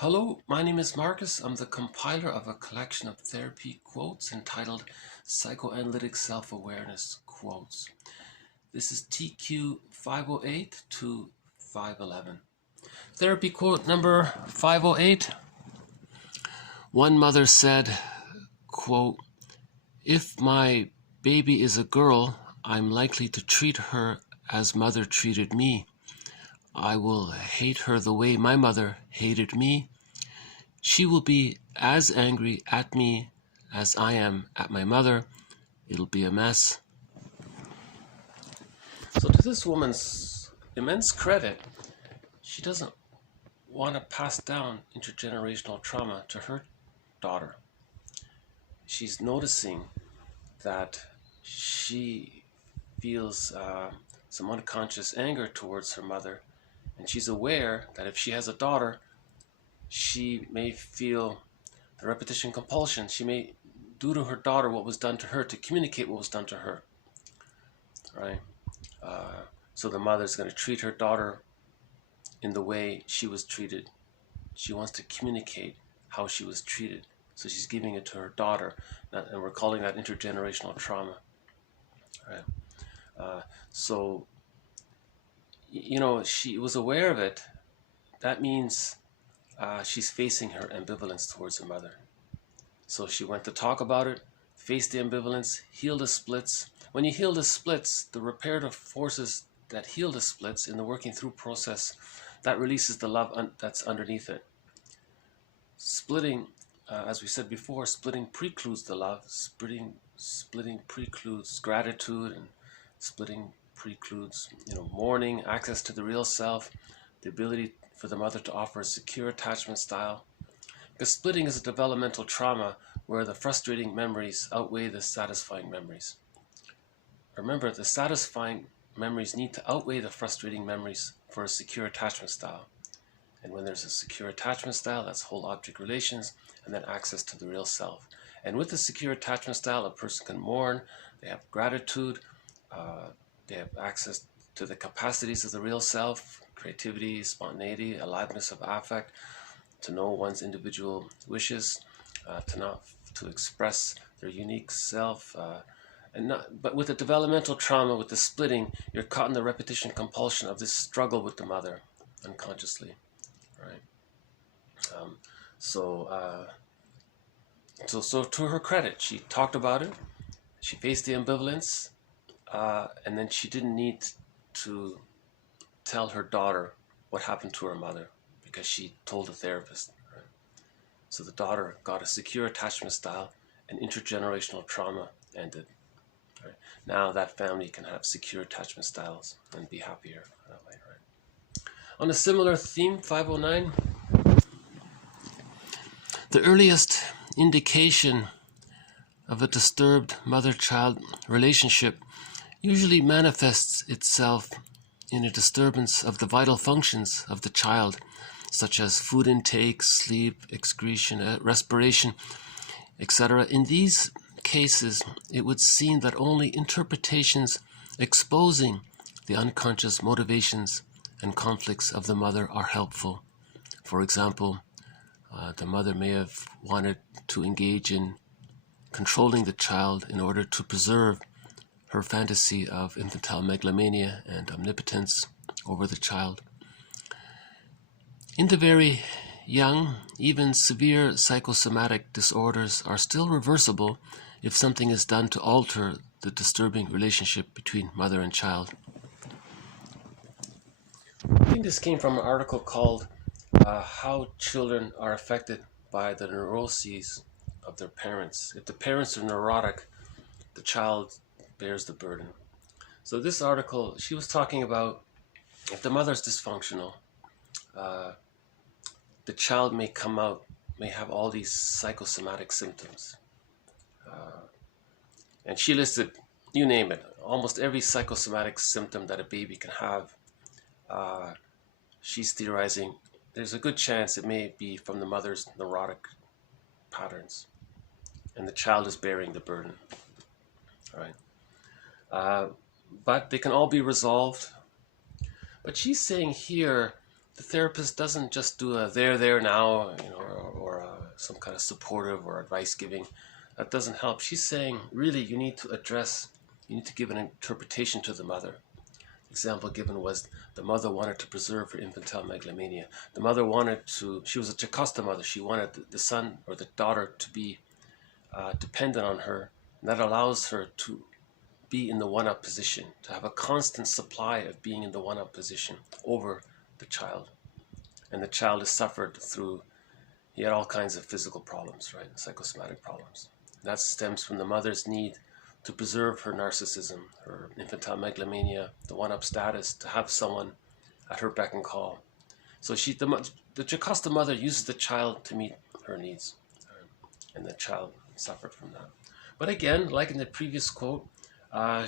Hello, my name is Marcus. I'm the compiler of a collection of therapy quotes entitled Psychoanalytic Self-Awareness Quotes. This is TQ 508 to 511. Therapy quote number 508. One mother said, quote, "If my baby is a girl, I'm likely to treat her as mother treated me. I will hate her the way my mother hated me. She will be as angry at me as I am at my mother. It'll be a mess." So to this woman's immense credit, she doesn't want to pass down intergenerational trauma to her daughter. She's noticing that she feels some unconscious anger towards her mother, and she's aware that if she has a daughter, she may feel the repetition compulsion. She may do to her daughter what was done to her, to communicate what was done to her, right? So the mother's going to treat her daughter in the way she was treated. She wants to communicate how she was treated, so she's giving it to her daughter, and we're calling that intergenerational trauma, right? So, she was aware of it. That means she's facing her ambivalence towards her mother. So she went to talk about it, face the ambivalence, heal the splits. When you heal the splits, the reparative forces that heal the splits in the working through process, that releases the love that's underneath it. Splitting, as we said before, splitting precludes the love. Splitting precludes gratitude, and splitting precludes, mourning, access to the real self, the ability for the mother to offer a secure attachment style. Because splitting is a developmental trauma where the frustrating memories outweigh the satisfying memories. Remember, the satisfying memories need to outweigh the frustrating memories for a secure attachment style. And when there's a secure attachment style, that's whole object relations, and then access to the real self. And with the secure attachment style, a person can mourn, they have gratitude, they have access to the capacities of the real self, creativity, spontaneity, aliveness of affect, to know one's individual wishes, to express their unique self, but with the developmental trauma, with the splitting, you're caught in the repetition compulsion of this struggle with the mother unconsciously, right? So to her credit, she talked about it, she faced the ambivalence, and then she didn't need to tell her daughter what happened to her mother, because she told the therapist. Right? So the daughter got a secure attachment style, and intergenerational trauma ended. Right? Now that family can have secure attachment styles and be happier that way. Right? On a similar theme, 509, the earliest indication of a disturbed mother-child relationship usually manifests itself in a disturbance of the vital functions of the child, such as food intake, sleep, excretion, respiration, etc. In these cases, it would seem that only interpretations exposing the unconscious motivations and conflicts of the mother are helpful. For example, the mother may have wanted to engage in controlling the child in order to preserve her fantasy of infantile megalomania and omnipotence over the child. In the very young, even severe psychosomatic disorders are still reversible if something is done to alter the disturbing relationship between mother and child. I think this came from an article called How Children Are Affected by the Neuroses of Their Parents. If the parents are neurotic, the child bears the burden. So this article, she was talking about if the mother's dysfunctional, the child may have all these psychosomatic symptoms. And she listed, you name it, almost every psychosomatic symptom that a baby can have. She's theorizing there's a good chance it may be from the mother's neurotic patterns, and the child is bearing the burden. All right. But they can all be resolved. But she's saying here the therapist doesn't just do a there now, you know, or some kind of supportive or advice giving. That doesn't help. She's saying, really, you need to give an interpretation to the mother. Example given was the mother wanted to preserve her infantile megalomania. The mother she was a Jocasta mother. She wanted the son or the daughter to be dependent on her. And that allows her to be in the one-up position, to have a constant supply of being in the one-up position over the child. And the child has suffered through, he had all kinds of physical problems, right? Psychosomatic problems. That stems from the mother's need to preserve her narcissism, her infantile megalomania, the one-up status, to have someone at her beck and call. So the Jocasta mother uses the child to meet her needs, and the child suffered from that. But again, like in the previous quote,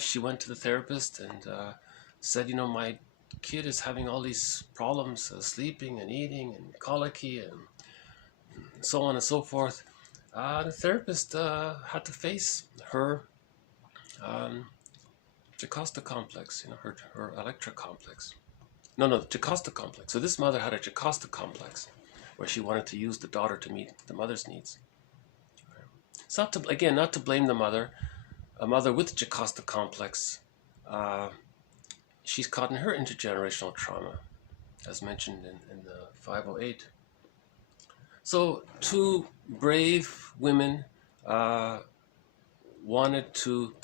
she went to the therapist and said, you know, my kid is having all these problems, sleeping and eating and colicky and so on and so forth. The therapist had to face her Jocasta complex, you know, her Electra complex. No, Jocasta complex. So this mother had a Jocasta complex where she wanted to use the daughter to meet the mother's needs. It's not to blame the mother. A mother with Jocasta complex, she's caught in her intergenerational trauma, as mentioned in the 508. So two brave women wanted to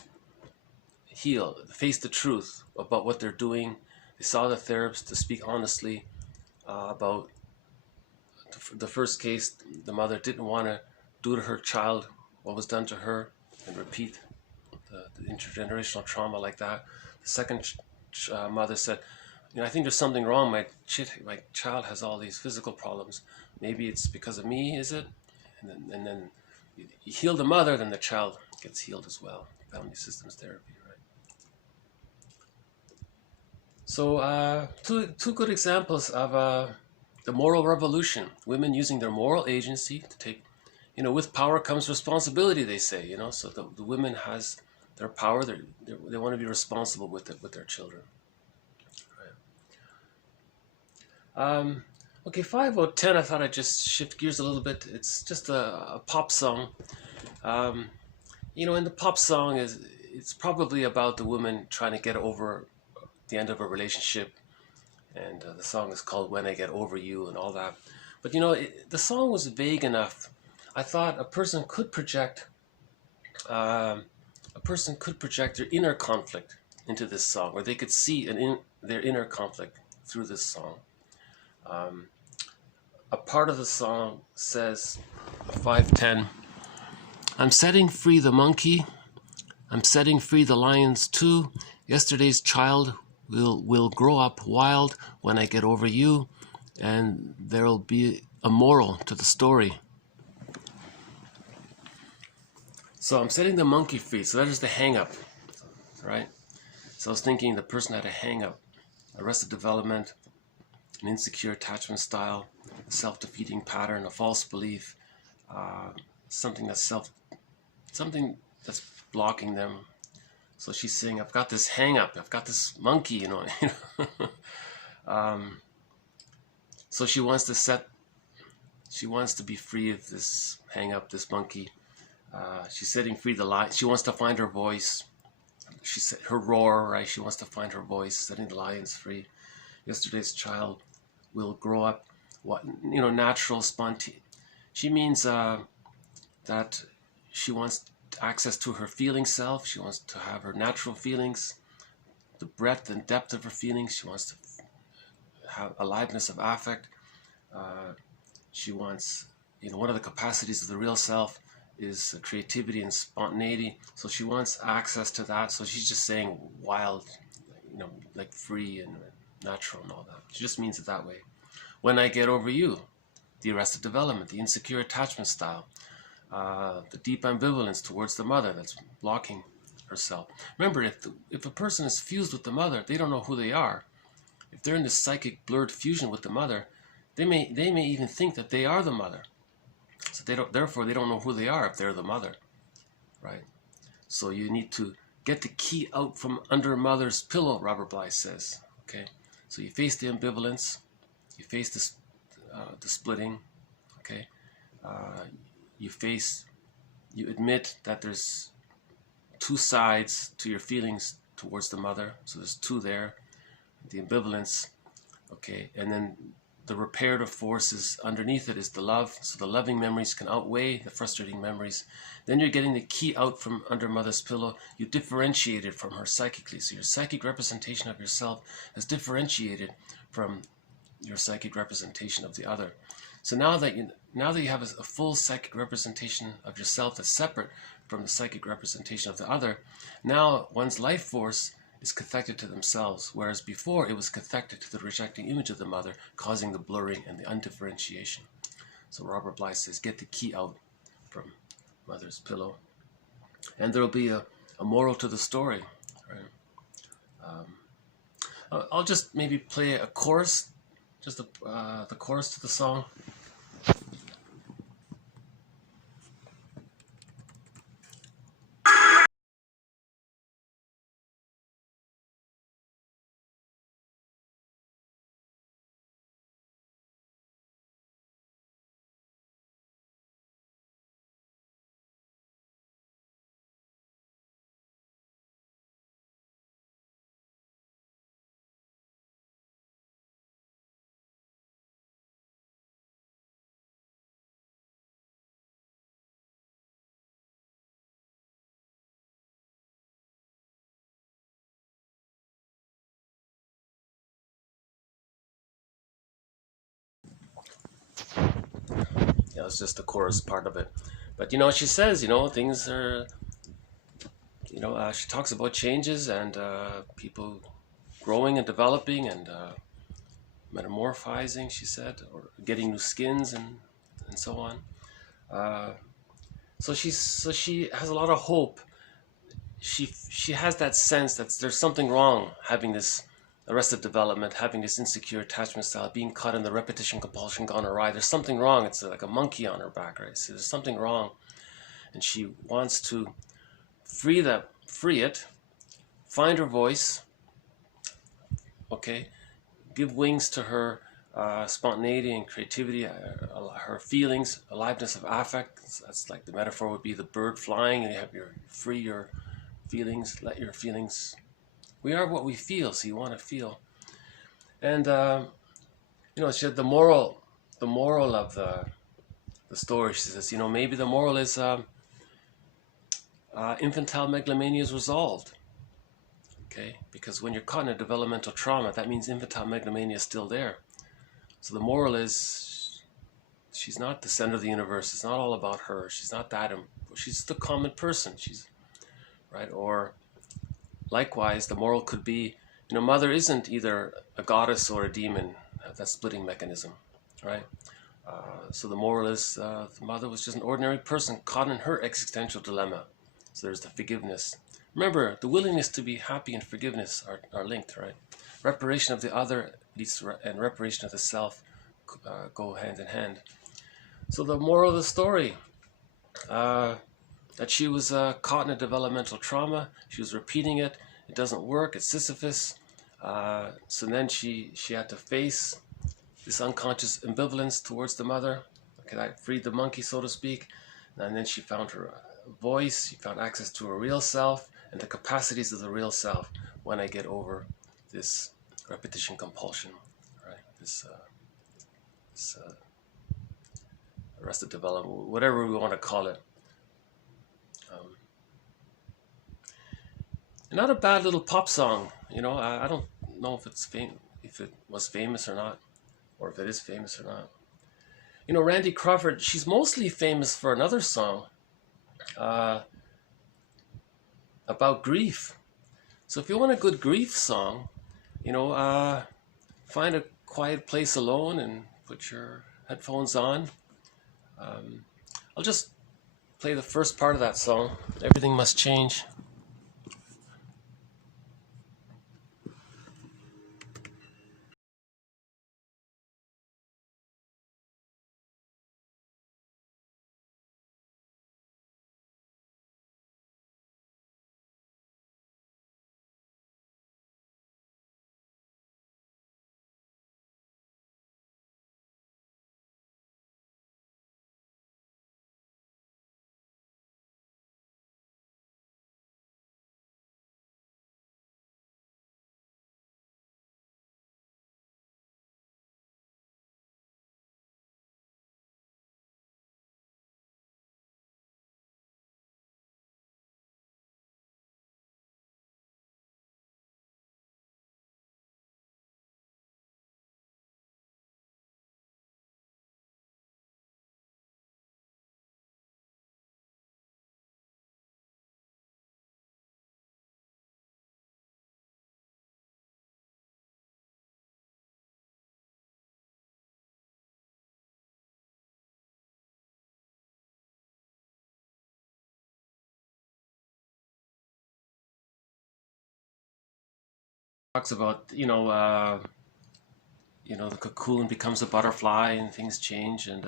heal, face the truth about what they're doing. They saw the therapist to speak honestly about the first case. The mother didn't want to do to her child what was done to her and repeat the intergenerational trauma like that. The second mother said, you know, I think there's something wrong. My child has all these physical problems. Maybe it's because of me, is it? And then you heal the mother, then the child gets healed as well. Family systems therapy, right? So two good examples of the moral revolution. Women using their moral agency to take, you know, with power comes responsibility, they say, you know. So the women has their power. They want to be responsible with their children. Right. Okay, 5010, I thought I'd just shift gears a little bit. It's just a pop song. You know, in the pop song, it's probably about the woman trying to get over the end of a relationship. And the song is called When I Get Over You and all that. But, you know, the song was vague enough. I thought a person could project their inner conflict into this song, or they could see their inner conflict through this song. A part of the song says, 510, I'm setting free the monkey, I'm setting free the lions too. Yesterday's child will grow up wild when I get over you, and there'll be a moral to the story. So I'm setting the monkey free, so that is the hang-up, right? So I was thinking the person had a hang-up, arrested development, an insecure attachment style, a self-defeating pattern, a false belief, something that's blocking them. So she's saying, I've got this hang-up, I've got this monkey, you know. So she wants to be free of this hang-up, this monkey. She's setting free the lion. She wants to find her voice. She said her roar, right? She wants to find her voice, setting the lions free. Yesterday's child will grow up, natural, spontaneous. She means that she wants access to her feeling self. She wants to have her natural feelings, the breadth and depth of her feelings. She wants to have aliveness of affect. She wants, one of the capacities of the real self is creativity and spontaneity. So she wants access to that. So she's just saying wild, like free and natural and all that. She just means it that way. When I get over you, the arrested development, the insecure attachment style, the deep ambivalence towards the mother that's blocking herself. Remember, if a person is fused with the mother, they don't know who they are. If they're in this psychic blurred fusion with the mother, they may even think that they are the mother. So therefore they don't know who they are if they're the mother, right? So you need to get the key out from under mother's pillow, Robert Bly says. Okay, so you face the ambivalence, You face the splitting, okay? You admit that there's two sides to your feelings towards the mother. So there's two there. The ambivalence, okay? And then the reparative force is underneath it is the love. So the loving memories can outweigh the frustrating memories. Then you're getting the key out from under mother's pillow. You differentiate it from her psychically. So your psychic representation of yourself is differentiated from your psychic representation of the other. So now that you have a full psychic representation of yourself that's separate from the psychic representation of the other, now one's life force is cathected to themselves, whereas before it was cathected to the rejecting image of the mother, causing the blurring and the undifferentiation. So Robert Bly says, get the key out from mother's pillow. And there'll be a moral to the story. Right? I'll just maybe play a chorus, just the chorus to the song. Yeah, it's just the chorus part of it. But she says, things are, she talks about changes and people growing and developing and metamorphizing, she said, or getting new skins and so on. So she has a lot of hope. She has that sense that there's something wrong having this arrested development, having this insecure attachment style, being caught in the repetition compulsion gone awry. There's something wrong. It's like a monkey on her back, right? So there's something wrong, and she wants to free it, find her voice, okay, give wings to her spontaneity and creativity, her feelings, aliveness of affect. That's like the metaphor would be the bird flying, and you have free your feelings, let your feelings. We are what we feel, so you want to feel. And she said the moral of the story. She says, maybe the moral is infantile megalomania is resolved. Okay, because when you're caught in a developmental trauma, that means infantile megalomania is still there. So the moral is, she's not the center of the universe. It's not all about her. She's not that. She's the common person. She's right. Or likewise, the moral could be, mother isn't either a goddess or a demon. That splitting mechanism, right? So the moral is, the mother was just an ordinary person caught in her existential dilemma. So there's the forgiveness. Remember, the willingness to be happy and forgiveness are linked, right? Reparation of the other and reparation of the self go hand in hand. So the moral of the story, that she was caught in a developmental trauma. She was repeating it. It doesn't work. It's Sisyphus. So then she had to face this unconscious ambivalence towards the mother. Okay, that freed the monkey, so to speak. And then she found her voice. She found access to her real self and the capacities of the real self when I get over this repetition compulsion, right? This arrested development, whatever we want to call it. Not a bad little pop song, I don't know if if it was famous or not, or if it is famous or not. Randy Crawford, she's mostly famous for another song about grief. So if you want a good grief song, find a quiet place alone and put your headphones on. I'll just play the first part of that song, Everything Must Change. talks about, the cocoon becomes a butterfly and things change, and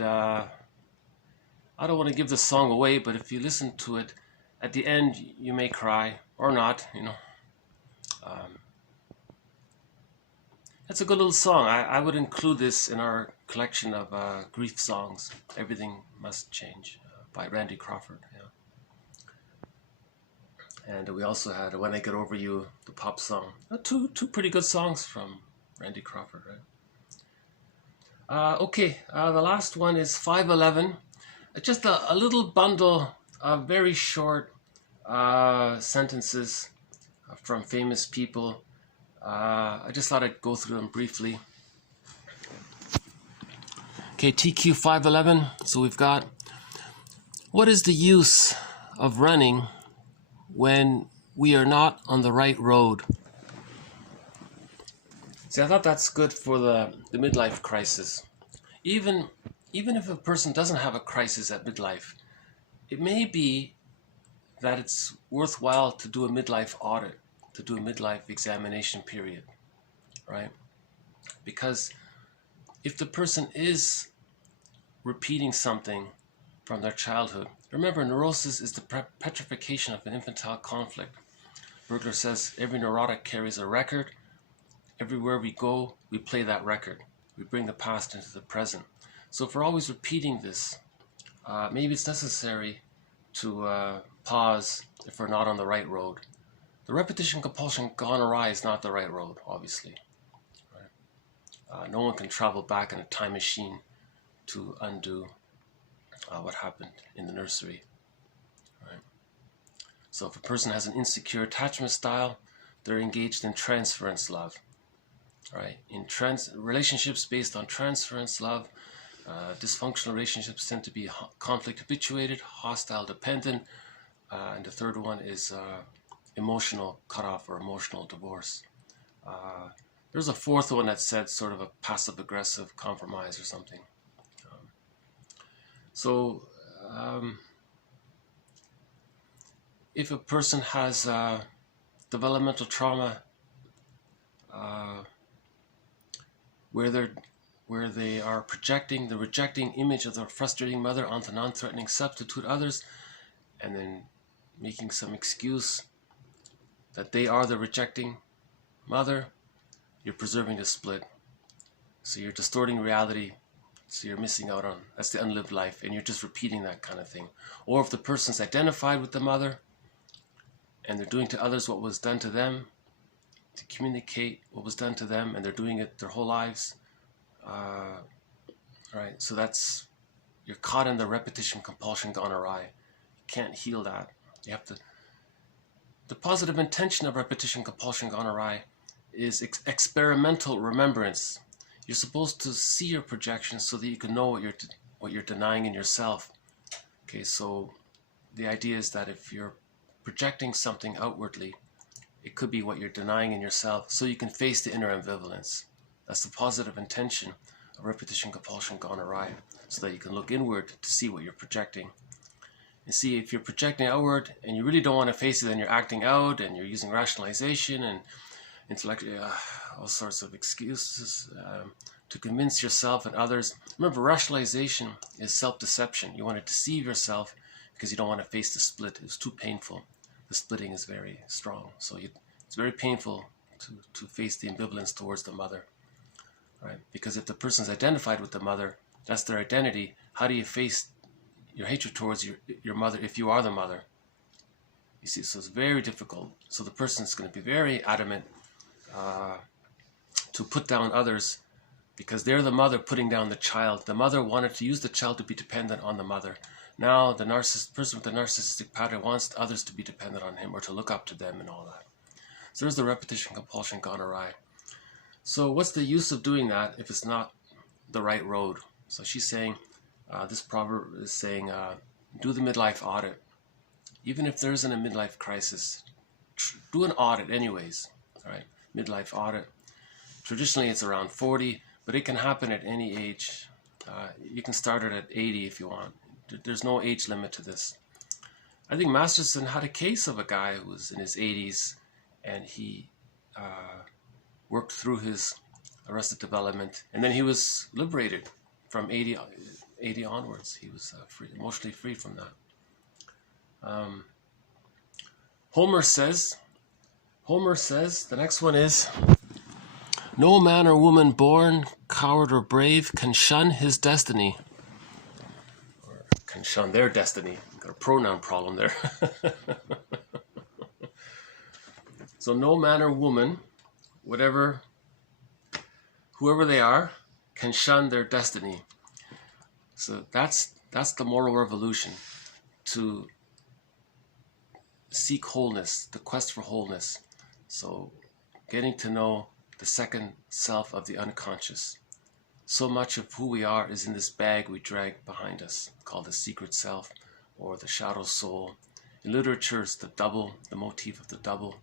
I don't want to give the song away, but if you listen to it, at the end you may cry or not. It's a good little song. I would include this in our collection of grief songs. Everything Must Change by Randy Crawford. Yeah. And we also had When I Get Over You, the pop song. Two pretty good songs from Randy Crawford, right? Okay, the last one is 511. Just a little bundle of very short sentences from famous people. I just thought I'd go through them briefly. Okay, TQ 511. So we've got, what is the use of running when we are not on the right road? See, I thought that's good for the midlife crisis. Even if a person doesn't have a crisis at midlife, it may be that it's worthwhile to do a midlife audit, to do a midlife examination period, right? Because if the person is repeating something from their childhood, remember, neurosis is the petrification of an infantile conflict. Bergler says every neurotic carries a record. Everywhere we go, we play that record. We bring the past into the present. So if we're always repeating this, maybe it's necessary to pause if we're not on the right road. The repetition compulsion gone awry is not the right road, obviously. Right? No one can travel back in a time machine to undo what happened in the nursery. Right? So if a person has an insecure attachment style, they're engaged in transference love. Right? In relationships based on transference love, dysfunctional relationships tend to be conflict habituated, hostile dependent, and the third one is emotional cutoff or emotional divorce. There's a fourth one that said sort of a passive-aggressive compromise or something. If a person has developmental trauma where they are projecting the rejecting image of their frustrating mother onto non-threatening substitute others, and then making some excuse that they are the rejecting mother, you're preserving the split. So you're distorting reality, so you're missing out on, that's the unlived life, and you're just repeating that kind of thing. Or if the person's identified with the mother, and they're doing to others what was done to them, to communicate what was done to them, and they're doing it their whole lives, right? So that's, you're caught in the repetition compulsion gone awry. You can't heal that. You have to, the positive intention of repetition compulsion gone awry is experimental remembrance. You're supposed to see your projections so that you can know what you're denying in yourself. Okay, so the idea is that if you're projecting something outwardly, it could be what you're denying in yourself, so you can face the inner ambivalence. That's the positive intention of repetition compulsion gone awry, so that you can look inward to see what you're projecting. And see, if you're projecting outward and you really don't want to face it, then you're acting out and you're using rationalization and intellectually all sorts of excuses to convince yourself and others. Remember, rationalization is self-deception. You want to deceive yourself because you don't want to face the split. It's too painful. The splitting is very strong. So it's very painful to face the ambivalence towards the mother. Right? Because if the person's identified with the mother, that's their identity. How do you face your hatred towards your mother if you are the mother? You see, so it's very difficult. So the person's going to be very adamant to put down others because they're the mother putting down the child. The mother wanted to use the child to be dependent on the mother. Now the person with the narcissistic pattern wants others to be dependent on him or to look up to them and all that. So there's the repetition compulsion gone awry. So what's the use of doing that if it's not the right road? So she's saying, this proverb is saying, do the midlife audit. Even if there isn't a midlife crisis, do an audit anyways, right? Midlife audit. Traditionally it's around 40, but it can happen at any age. You can start it at 80 if you want. There's no age limit to this. I think Masterson had a case of a guy who was in his 80s, and he worked through his arrested development, and then he was liberated from 80 onwards. He was free, emotionally free from that. Homer says, the next one is, no man or woman born, coward or brave, can shun his destiny. Or can shun their destiny. Got a pronoun problem there. So no man or woman, whoever they are, can shun their destiny. So that's the moral revolution, to seek wholeness, the quest for wholeness. So getting to know the second self of the unconscious. So much of who we are is in this bag we drag behind us, called the secret self or the shadow soul. In literature, it's the double, the motif of the double.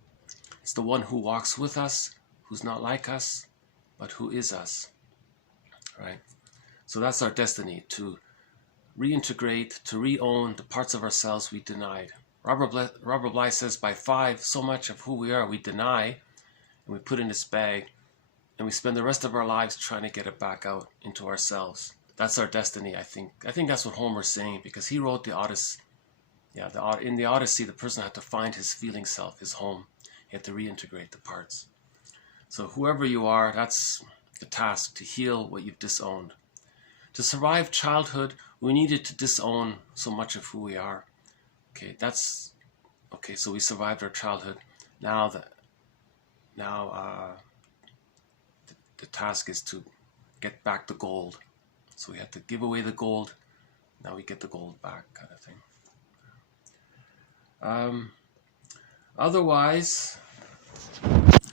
It's the one who walks with us, who's not like us, but who is us, right? So that's our destiny, to reintegrate, to re-own the parts of ourselves we denied. Robert Bly says by 5, so much of who we are we deny, and we put in this bag, and we spend the rest of our lives trying to get it back out into ourselves. That's our destiny, I think. I think that's what Homer's saying, because he wrote the Odyssey. Yeah, in the Odyssey, the person had to find his feeling self, his home. He had to reintegrate the parts. So whoever you are, that's the task, to heal what you've disowned. To survive childhood, we needed to disown so much of who we are. Okay, so we survived our childhood. Now the task is to get back the gold. So we had to give away the gold. Now we get the gold back, kind of thing. Otherwise,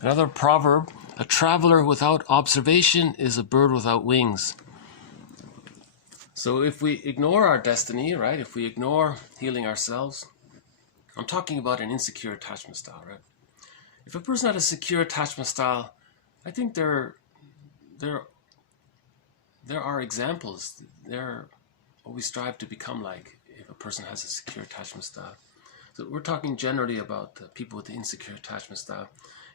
another proverb, a traveler without observation is a bird without wings. So if we ignore our destiny, right, if we ignore healing ourselves, I'm talking about an insecure attachment style, right? If a person had a secure attachment style, I think there are examples. They're what we strive to become like if a person has a secure attachment style. So we're talking generally about the people with the insecure attachment style.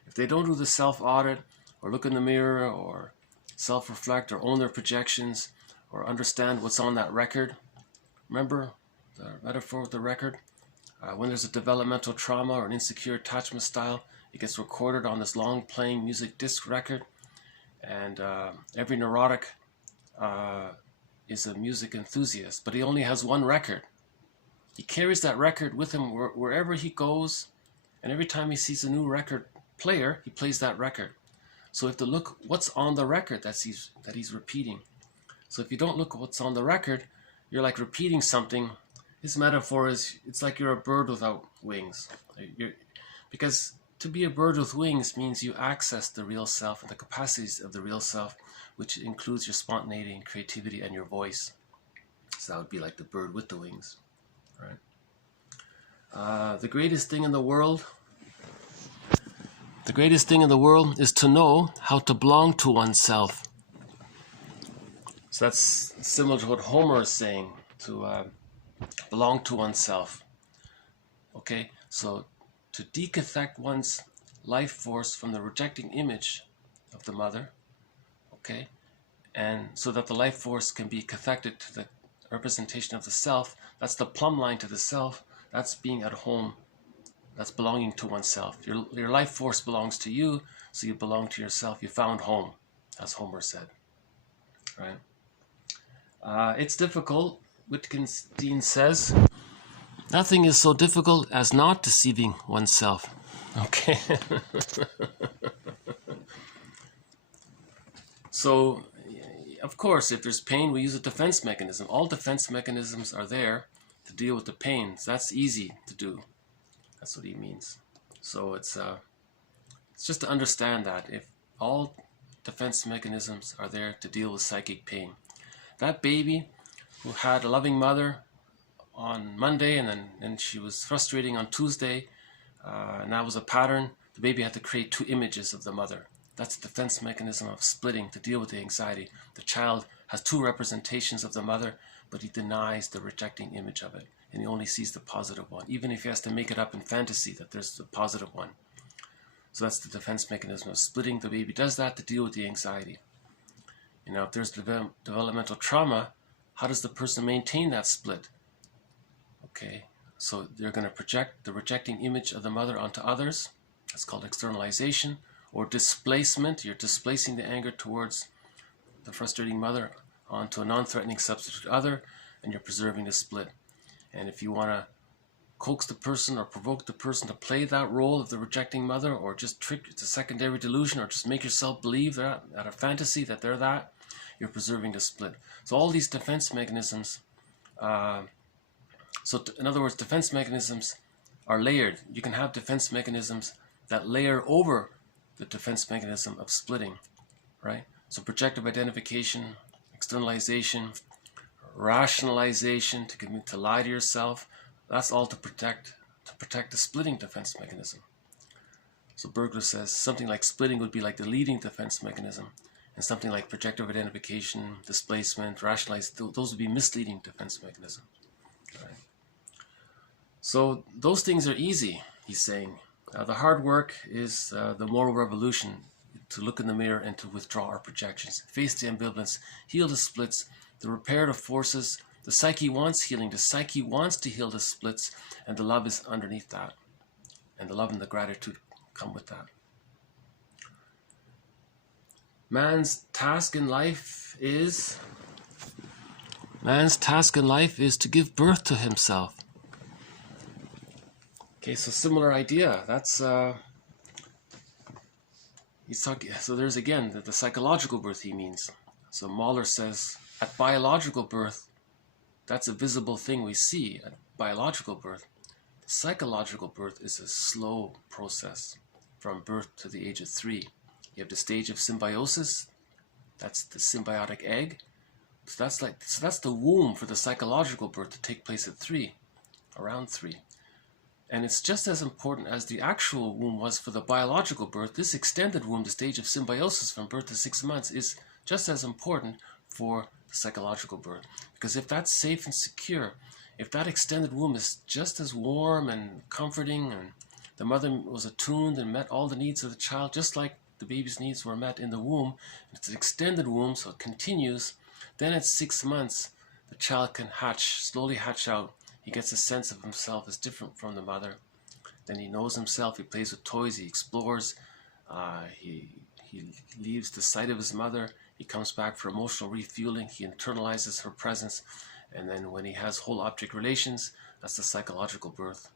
If they don't do the self-audit, or look in the mirror, or self-reflect, or own their projections, or understand what's on that record. Remember the metaphor of the record? When there's a developmental trauma or an insecure attachment style, it gets recorded on this long playing music disc record. And every neurotic is a music enthusiast, but he only has one record. He carries that record with him wherever he goes, and every time he sees a new record player, he plays that record. So you have to look what's on the record that he's repeating. So if you don't look at what's on the record, you're like repeating something. His metaphor is, it's like you're a bird without wings. Because to be a bird with wings means you access the real self and the capacities of the real self, which includes your spontaneity and creativity and your voice. So that would be like the bird with the wings, right? The greatest thing in the world is to know how to belong to oneself. So that's similar to what Homer is saying, to belong to oneself. Okay, so to decathect one's life force from the rejecting image of the mother, okay, and so that the life force can be cathected to the representation of the self. That's the plumb line to the self. That's being at home. That's belonging to oneself. Your life force belongs to you, so you belong to yourself. You found home, as Homer said, right? It's difficult. Wittgenstein says, nothing is so difficult as not deceiving oneself. Okay. So, of course, if there's pain, we use a defense mechanism. All defense mechanisms are there to deal with the pain. So that's easy to do. That's what he means. So it's just to understand that if all defense mechanisms are there to deal with psychic pain. That baby who had a loving mother on Monday and then she was frustrating on Tuesday, and that was a pattern. The baby had to create 2 images of the mother. That's the defense mechanism of splitting to deal with the anxiety. The child has 2 representations of the mother, but he denies the rejecting image of it. and he only sees the positive one, even if he has to make it up in fantasy that there's the positive one. So that's the defense mechanism of splitting. The baby does that to deal with the anxiety. You know, if there's developmental trauma, how does the person maintain that split? Okay, so they're going to project the rejecting image of the mother onto others. That's called externalization. Or displacement. You're displacing the anger towards the frustrating mother onto a non-threatening substitute other, and you're preserving the split. And if you want to coax the person or provoke the person to play that role of the rejecting mother, or just trick, it's a secondary delusion, or just make yourself believe that out of fantasy that they're that, you're preserving the split. So all these defense mechanisms, in other words, defense mechanisms are layered. You can have defense mechanisms that layer over the defense mechanism of splitting, right? So projective identification, externalization, rationalization, to lie to yourself, that's all to protect the splitting defense mechanism. So Bergler says something like splitting would be like the leading defense mechanism, and something like projective identification, displacement, rationalization, those would be misleading defense mechanisms. Right? So those things are easy, he's saying. The hard work is the moral revolution, to look in the mirror and to withdraw our projections, face the ambivalence, heal the splits, the reparative forces. The psyche wants healing. The psyche wants to heal the splits, and the love is underneath that. And the love and the gratitude come with that. Man's task in life is to give birth to himself. Okay, so similar idea. That's he's talking. So there's again the psychological birth he means. So Mahler says at biological birth, that's a visible thing we see at biological birth. The psychological birth is a slow process from birth to the age of 3. You have the stage of symbiosis. That's the symbiotic egg. So that's the womb for the psychological birth to take place at 3, around 3. And it's just as important as the actual womb was for the biological birth. This extended womb, the stage of symbiosis from birth to 6 months, is just as important for the psychological birth. Because if that's safe and secure, if that extended womb is just as warm and comforting, and the mother was attuned and met all the needs of the child, just like the baby's needs were met in the womb, it's an extended womb, so it continues, then at 6 months, the child can slowly hatch out. He gets a sense of himself as different from the mother. Then he knows himself, he plays with toys, he explores, he leaves the sight of his mother, he comes back for emotional refueling, he internalizes her presence, and then when he has whole object relations, that's the psychological birth.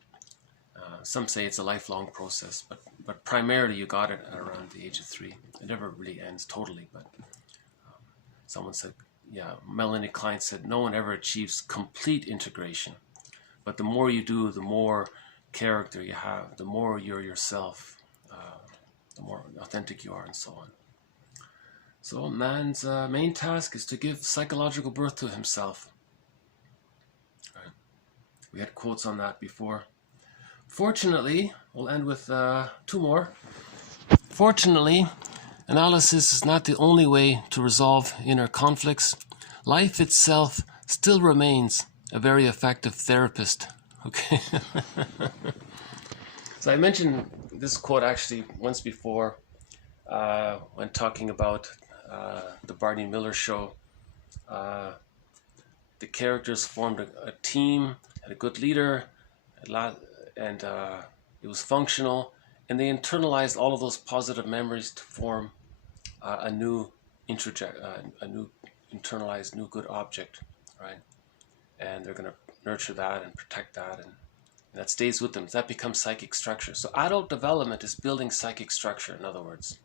Some say it's a lifelong process, but primarily you got it at around the age of 3. It never really ends totally, but someone said, Melanie Klein said, no one ever achieves complete integration. But the more you do, the more character you have, the more you're yourself, the more authentic you are, and so on. So man's main task is to give psychological birth to himself. Right. We had quotes on that before. Fortunately, we'll end with 2 more. Fortunately, analysis is not the only way to resolve inner conflicts. Life itself still remains a very effective therapist. Okay. So I mentioned this quote actually once before when talking about the Barney Miller show. The characters formed a team, had a good leader, and it was functional, and they internalized all of those positive memories to form a new internalized new good object, right? And they're going to nurture that and protect that, and that stays with them. That becomes psychic structure. So adult development is building psychic structure, in other words.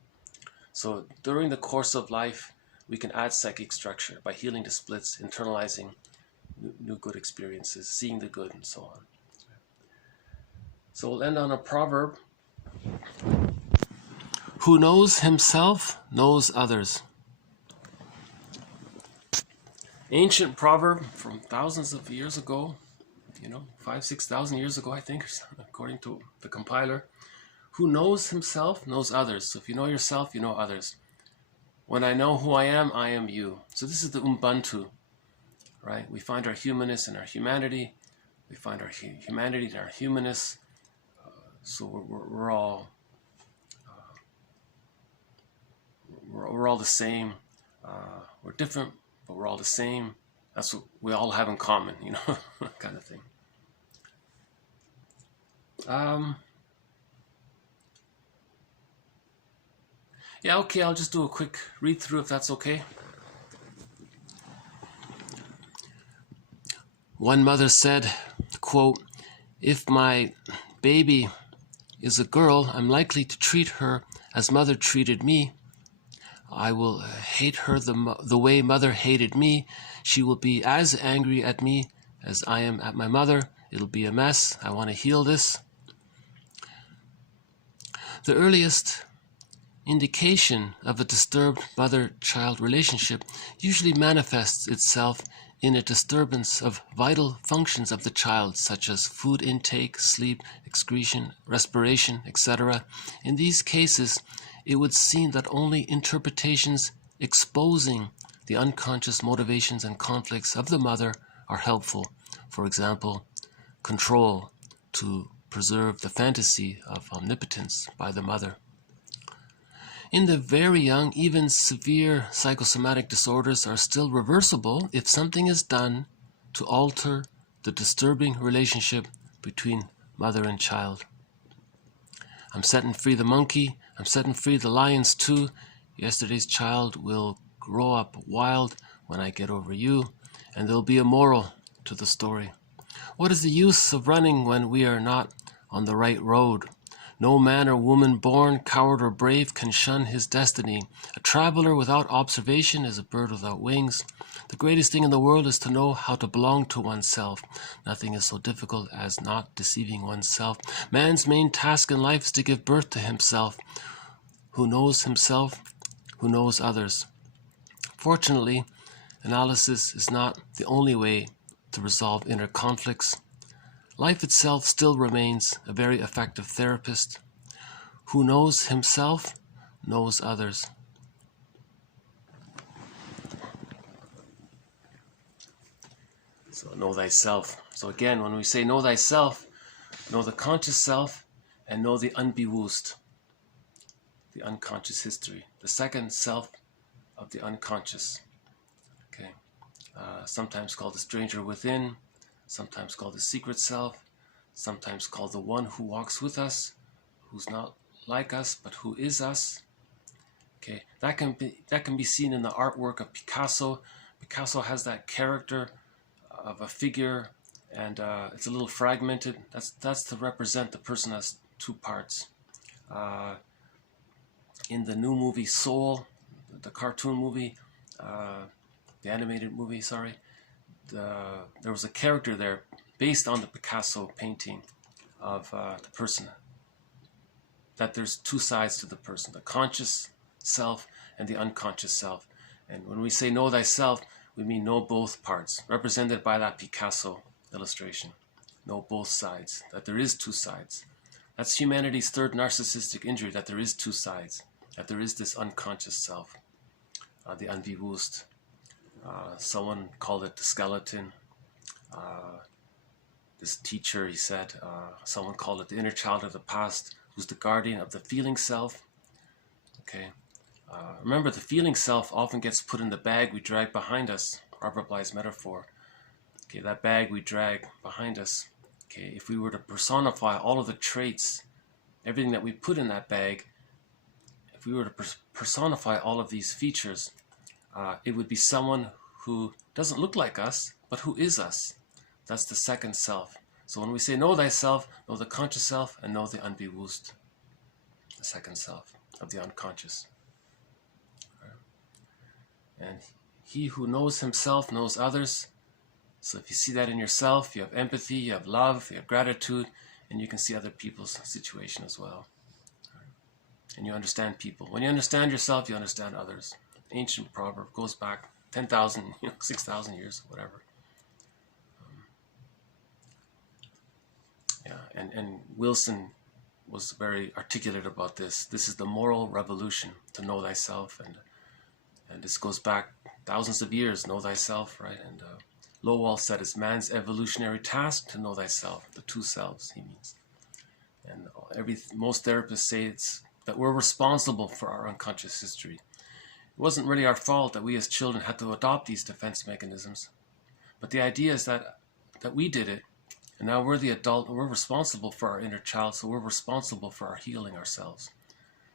So during the course of life, we can add psychic structure by healing the splits, internalizing new good experiences, seeing the good, and so on. So we'll end on a proverb. Who knows himself knows others. Ancient proverb from thousands of years ago, 5,000-6,000 years ago, I think, according to the compiler. Who knows himself knows others. So if you know yourself, you know others. When I know who I am you. So this is the Ubuntu, right? We find our humanness and our humanity. We find our humanity and our humanness. So we're all we're all the same. We're different, but we're all the same. That's what we all have in common, you know, kind of thing. Yeah, okay, I'll just do a quick read through if that's okay. One mother said, quote, "If my baby is a girl, I'm likely to treat her as mother treated me. I will hate her the way mother hated me. She will be as angry at me as I am at my mother. It'll be a mess. I want to heal this." The earliest indication of a disturbed mother-child relationship usually manifests itself in a disturbance of vital functions of the child, such as food intake, sleep, excretion, respiration, etc. In these cases, it would seem that only interpretations exposing the unconscious motivations and conflicts of the mother are helpful. For example, control to preserve the fantasy of omnipotence by the mother. In the very young, even severe psychosomatic disorders are still reversible if something is done to alter the disturbing relationship between mother and child. I'm setting free the monkey. I'm setting free the lions too. Yesterday's child will grow up wild when I get over you, and there'll be a moral to the story. What is the use of running when we are not on the right road? No man or woman born coward or brave can shun his destiny. A traveler without observation is a bird without wings. The greatest thing in the world is to know how to belong to oneself. Nothing is so difficult as not deceiving oneself. Man's main task in life is to give birth to himself. Who knows himself, who knows others. Fortunately, analysis is not the only way to resolve inner conflicts. Life itself still remains a very effective therapist. Who knows himself, knows others. So know thyself. So again, when we say know thyself, know the conscious self and know the unbewusst, the unconscious history, the second self of the unconscious. Okay, sometimes called the stranger within, sometimes called the secret self, sometimes called the one who walks with us, who's not like us, but who is us. Okay, that can be seen in the artwork of Picasso. Picasso has that character of a figure, and it's a little fragmented. That's to represent the person as two parts. In the new movie Soul, the cartoon movie, the animated movie, sorry, there was a character there based on the Picasso painting of the person, that there's two sides to the person, the conscious self and the unconscious self. And when we say know thyself, we mean know both parts, represented by that Picasso illustration. Know both sides, that there is two sides. That's humanity's third narcissistic injury, that there is two sides, that there is this unconscious self, the unbewusst. Someone called it the skeleton. This teacher, he said, someone called it the inner child of the past, who's the guardian of the feeling self. Okay. Remember, the feeling self often gets put in the bag we drag behind us. Robert Bly's metaphor. Okay, that bag we drag behind us. Okay, if we were to personify all of the traits, everything that we put in that bag, if we were to personify all of these features, it would be someone who doesn't look like us, but who is us. That's the second self. So when we say know thyself, know the conscious self and know the unbewusst, the second self of the unconscious. And he who knows himself knows others. So if you see that in yourself, you have empathy, you have love, you have gratitude, and you can see other people's situation as well. And you understand people. When you understand yourself, you understand others. Ancient proverb goes back 10,000, 6,000 years, whatever. And Wilson was very articulate about this. This is the moral revolution, to know thyself, and this goes back thousands of years. Know thyself, right? And Lowell said it's man's evolutionary task to know thyself, the two selves, he means. And most therapists say it's that we're responsible for our unconscious history. It wasn't really our fault that we as children had to adopt these defense mechanisms. But the idea is that we did it, and now we're the adult, and we're responsible for our inner child, so we're responsible for our healing ourselves.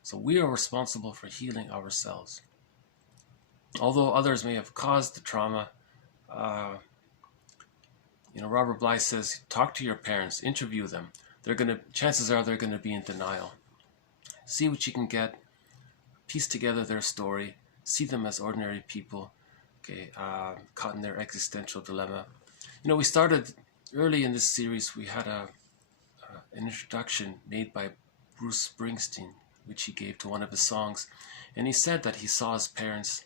So we are responsible for healing ourselves. Although others may have caused the trauma, Robert Bly says, talk to your parents, interview them. Chances are they're going to be in denial. See what you can get, piece together their story, see them as ordinary people, caught in their existential dilemma. We started early in this series. We had an introduction made by Bruce Springsteen, which he gave to one of his songs, and he said that he saw his parents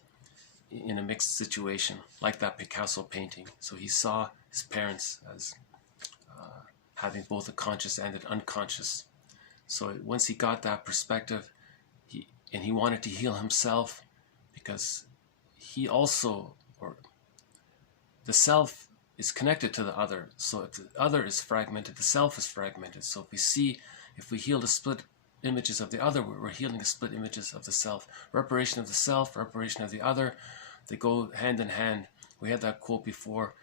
in a mixed situation, like that Picasso painting. So he saw his parents as having both a conscious and an unconscious. So once he got that perspective, he wanted to heal himself, because he also, or the self is connected to the other. So if the other is fragmented, the self is fragmented. So if we heal the split images of the other, we're healing the split images of the self. Reparation of the self, reparation of the other, they go hand in hand. We had that quote before.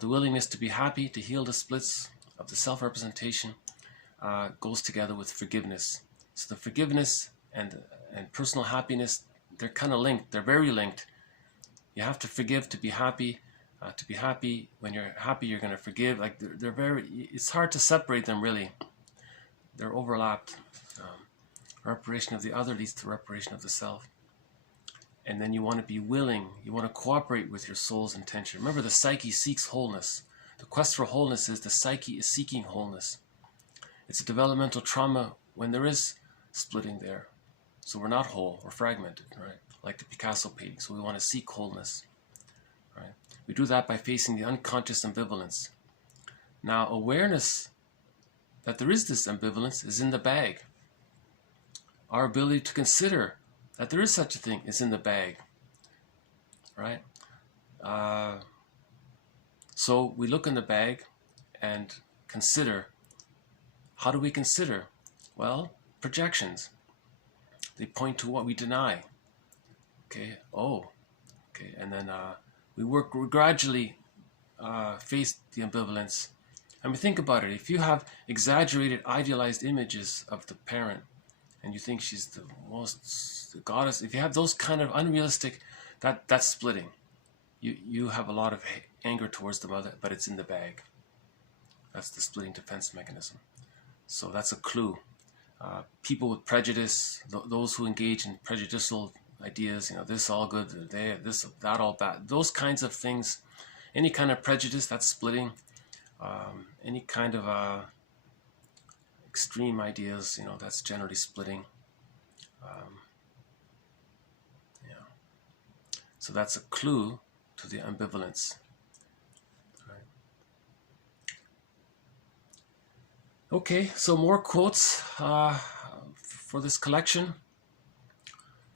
The willingness to be happy, to heal the splits of the self-representation, goes together with forgiveness. So the forgiveness and personal happiness, they're kind of linked. They're very linked. You have to forgive to be happy. To be happy, when you're happy, you're going to forgive. Like they're very. It's hard to separate them, really. They're overlapped. Reparation of the other leads to reparation of the self. And then you want to be willing. You want to cooperate with your soul's intention. Remember, the psyche seeks wholeness. The quest for wholeness is the psyche is seeking wholeness. It's a developmental trauma when there is splitting there. So we're not whole, we're fragmented, right? Like the Picasso painting. So we want to seek wholeness, right? We do that by facing the unconscious ambivalence. Now, awareness that there is this ambivalence is in the bag. Our ability to consider that there is such a thing is in the bag, right? So we look in the bag and consider. How do we consider? Well, projections. They point to what we deny. And then we gradually face the ambivalence. I mean, think about it. If you have exaggerated, idealized images of the parent, and you think she's the goddess, if you have those kind of unrealistic, that's splitting. You have a lot of anger towards the mother, but it's in the bag. That's the splitting defense mechanism. So that's a clue. People with prejudice, those who engage in prejudicial ideas, this all good, that all bad, those kinds of things, any kind of prejudice, that's splitting. Any kind of extreme ideas, that's generally splitting. So that's a clue to the ambivalence. Right. Okay, so more quotes for this collection.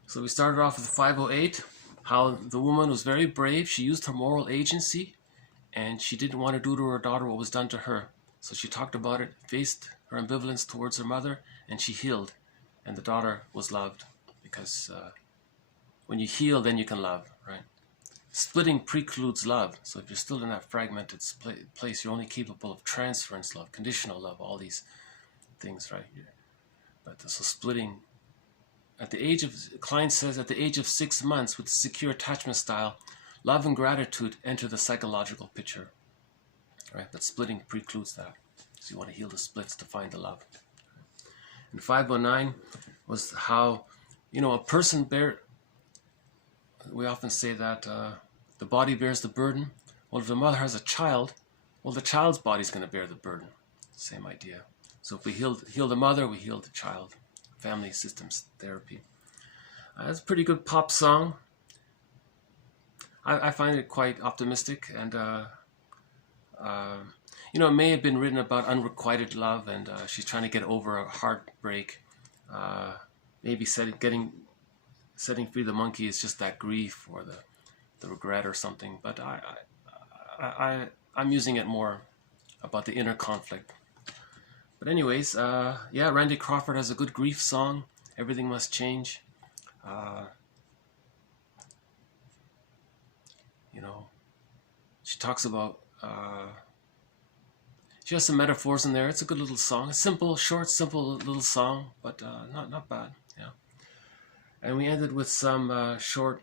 So we started off with 508, how the woman was very brave. She used her moral agency, and she didn't want to do to her daughter what was done to her. So she talked about it, faced her ambivalence towards her mother, and she healed. And the daughter was loved, because when you heal, then you can love, right? Splitting precludes love. So if you're still in that fragmented place, you're only capable of transference love, conditional love, all these things, right? But so splitting, Klein says, at the age of 6 months, with the secure attachment style, love and gratitude enter the psychological picture, right? But splitting precludes that. So you want to heal the splits to find the love. And 509 was how, a person we often say that the body bears the burden. Well, if the mother has a child, well, the child's body's going to bear the burden. Same idea. So if we heal the mother, we heal the child. Family systems therapy. That's a pretty good pop song. I find it quite optimistic, and it may have been written about unrequited love, and she's trying to get over a heartbreak. Maybe setting free the monkey is just that grief or the regret or something. But I'm using it more about the inner conflict. But anyways, yeah, Randy Crawford has a good grief song, Everything Must Change. You know, she talks about, she has some metaphors in there. It's a good little song. A simple, short, simple little song, but not bad. Yeah. And we ended with some short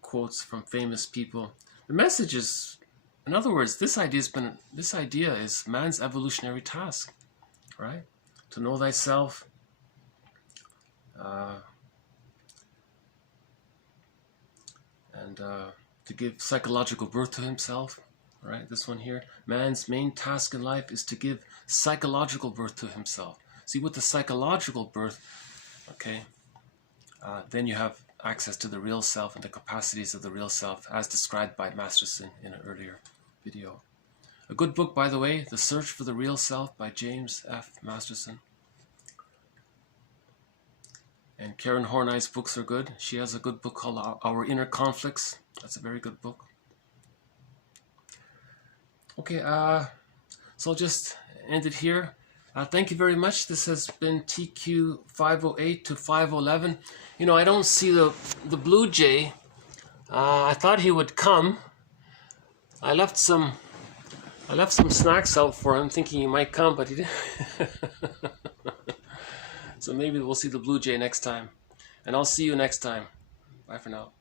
quotes from famous people. The message is, in other words, this idea is man's evolutionary task, right? To know thyself, and to give psychological birth to himself, right? This one here, man's main task in life is to give psychological birth to himself. See, with the psychological birth, okay, then you have access to the real self and the capacities of the real self, as described by Masterson in an earlier video. A good book, by the way, The Search for the Real Self by James F. Masterson. And Karen Horney's books are good. She has a good book called Our Inner Conflicts. That's a very good book. Okay, so I'll just end it here. Thank you very much. This has been TQ 508 to 511. You know, I don't see the blue jay. I thought he would come. I left some snacks out for him, thinking he might come, but he didn't. So maybe we'll see the blue jay next time. And I'll see you next time. Bye for now.